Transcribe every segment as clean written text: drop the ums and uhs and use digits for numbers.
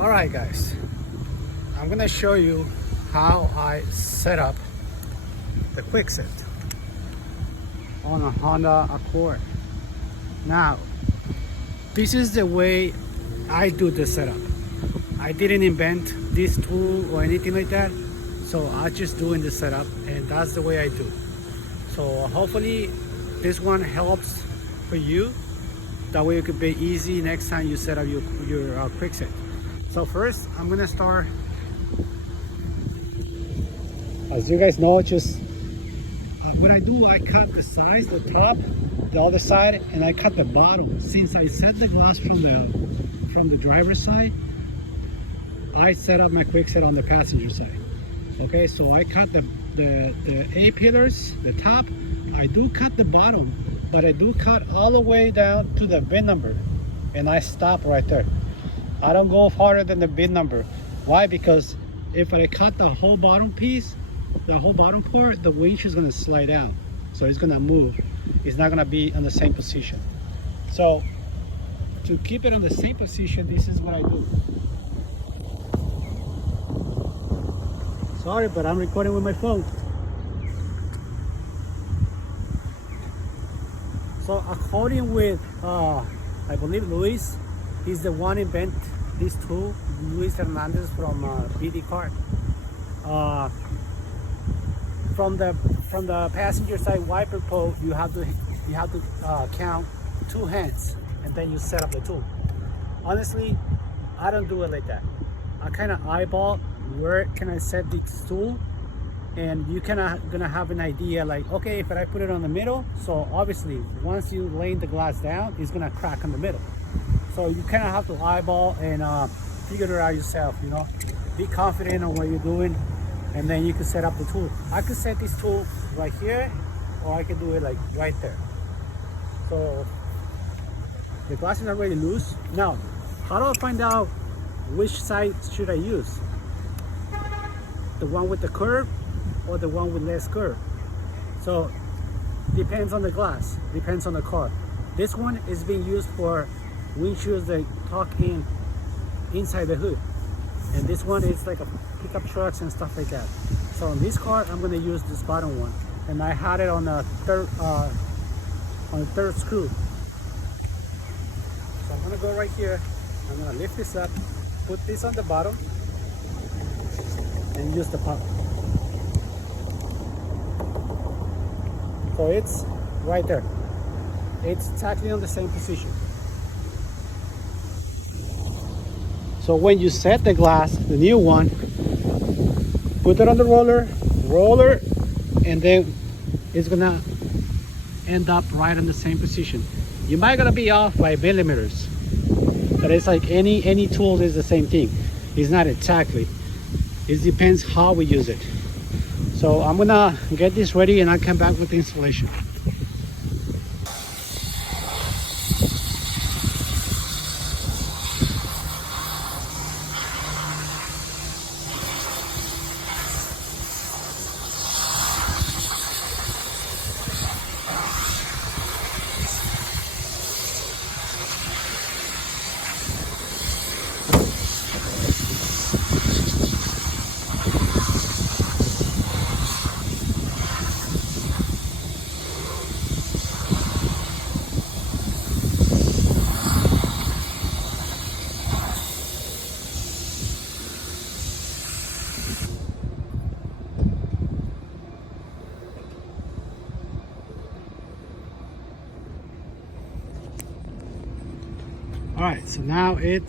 Alright guys, I'm gonna show you how I set up the Quickset on a Honda Accord. Now, this is the way I do the setup. I didn't invent this tool or anything like that, so I'm just doing the setup, and that's the way I do. So hopefully this one helps for you. That way it could be easy next time you set up your Quickset. So first, I'm gonna start. As you guys know, just what I do, I cut the sides, the top, the other side, and I cut the bottom. Since I set the glass from the driver's side, I set up my Quickset on the passenger side. Okay, so I cut the A pillars, the top. I do cut the bottom, but I do cut all the way down to the VIN number, and I stop right there. I don't go farther than the VIN number. Why? Because if I cut the whole bottom piece, the whole bottom part, the windshield is going to slide out, so it's going to move. It's not going to be in the same position. So to keep it in the same position, this is what I do. Sorry, but I'm recording with my phone. So according with I believe Luis, he's the one invent this tool. Luis Hernandez from BD Car. From the passenger side wiper pole, you have to count 2 hands, and then you set up the tool. Honestly, I don't do it like that. I kind of eyeball where can I set this tool, and you kind of gonna have an idea like, okay, if I put it on the middle, so obviously once you lay the glass down, it's gonna crack in the middle. So you kind of have to eyeball and figure it out yourself, you know. Be confident on what you're doing, and then you can set up the tool. I could set this tool right here, or I can do it like right there. So the glass is already loose. Now, how do I find out which side should I use? The one with the curve or the one with less curve? So depends on the glass, depends on the car. This one is being used for windshields that tuck in inside the hood, and this one is like a pickup trucks and stuff like that. So on this car, I'm going to use this bottom one, and I had it on the third screw. So I'm going to go right here. I'm going to lift this up, put this on the bottom, and use the pump. So it's right there. It's exactly on the same position. So when you set the glass, the new one, put it on the roller, and then it's gonna end up right in the same position. You might gonna be off by millimeters, but it's like any tool is the same thing. It's not exactly. It depends how we use it. So I'm gonna get this ready, and I'll come back with the installation. All right, so now the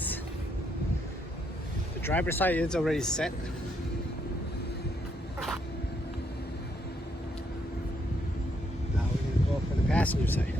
driver's side is already set. Now we're gonna go for the passenger side.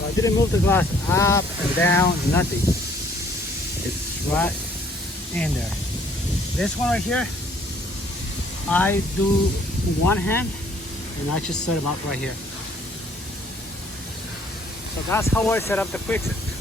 So I didn't move the glass up and down, nothing. It's right in there. This one right here, I do one hand and I just set them up right here. So that's how I set up the Quickset.